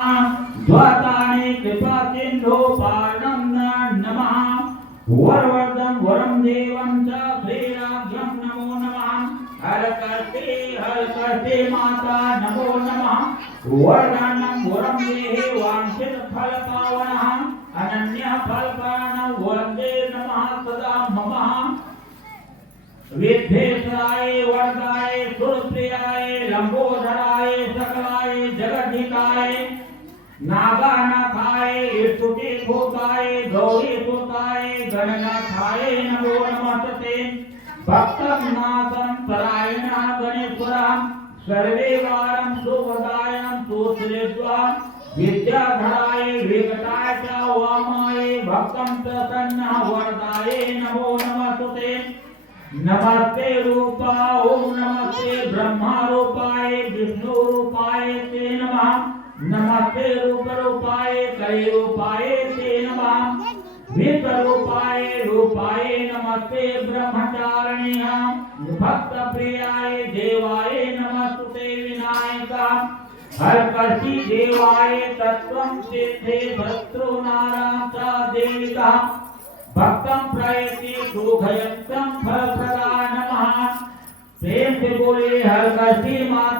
द्वातानि कृपा सिंधु पारणं नमः वरवरदं वरं देवं च श्रीराघ्यं नमो नमः हरकर्ते माता नमो नमः वरदानं वरं देहि वाञ्छित फलपावनः अनन्य फलपावनं वन्दे नमः सदा मम विद्वेषाय वरदाय सुरप्रियाय लंबोदराय सकलाय जगद्धिताय नागानाथाय स्तुति भूताय गौरी भूताय गणनाथाय नमो नमस्ते भक्तं नाथं परायणः गणेश्वरः सर्वे वारं सुभदायं सुश्रेष्ठा विद्याधराय विकटाय च वामाय भक्तं प्रसन्नः वरदाय नमो नमस्ते नमस्ते रूपा ओम नमस्ते ब्रह्मा रूपाय विष्णु रूपाय ते नमः नमस्ते रूप रूपाय कलि रूपाय ते नमः विश्व रूपाय नमस्ते ब्रह्मचारिण्य भक्त प्रियाय देवाय नमस्ते विनायका हरकर्षि देवाय तत्त्वं सिद्धे भद्रोनारायण देविका भक्तं प्रयति सुखयक्तं फलप्रदा नमः प्रेम से बोले हरकर्षि माता